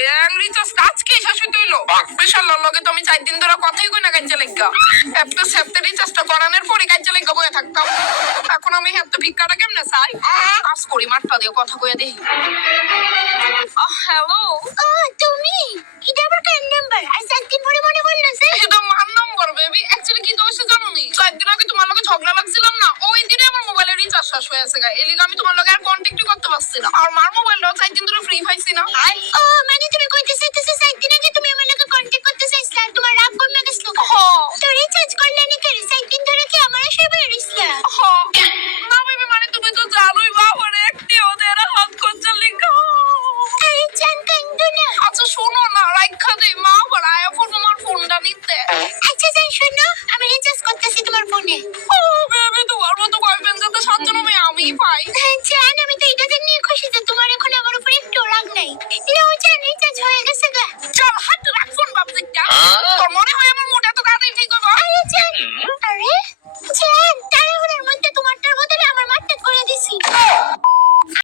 ব্যাং recharge আজকে শেষ হইতে হইলো। বিশাল্লার লগে তো আমি 4 দিন ধরে কথাই কই না কাজে লাগা। একটা সেপ্তে রিচার্জটা করানোর পরে কাজে লাগা বয়ে থাকতাম। এখন আমি এত ভিক্ষাটা কেমনে চাই? কাজ করি মাঠটা দিয়ে কথা কইয়া দেই। হ্যালো তুমি এটা আবার কার নাম্বার? আর 4 দিন পরে মনে পড়লো যে এটা আমার নম্বর বেবি। অ্যাকচুয়ালি কি দোষে জানো নি? 4 দিন আগে তোমার লগে ঝগড়া লাগছিলাম না, ওই দিনে আমার মোবাইলের রিচার্জ শেষ হয়ে আছে গা। এলিগা আমি তোমার লগে আর কন্টাক্টই করতে পারছি না। আর মার মোবাইলটাও 4 দিন ধরে ফ্রি পাইছি না। ও মানে তুমি কইতে চাইতেছো 4 দিন আগে তুমি আমার লগে কন্টাক্ট করতে চাইছিলা আর তোমার রাগ কমে গেছিল। তো রিচার্জ করলে নি করে 4 দিন ধরে কি আমার সেবা হইছিলা? না বেবি, মানে তুমি তো জানোই বাবার একটি ওদের হাত খরচা লিখা। আরে জান কান্দো না। আচ্ছা শোনো না, রাইখা দেই, মা আবার আয়া ফোন আমার ফোনটা নিতে। আচ্ছা জান শোনো, আমি রিচার্জ করতেছি তোমার ফোনে। ও বেবি, তোমার মতো বয়ফ্রেন্ড যাতে 7 জনমে আমি পাই। জান আমি তো এটা নিয়ে খুশি যে তোমার এখন আমার উপর একটু রাগ নাই। নাও জান রিচার্জ হয়ে গেছে গা। চল হাত রাখ ফোন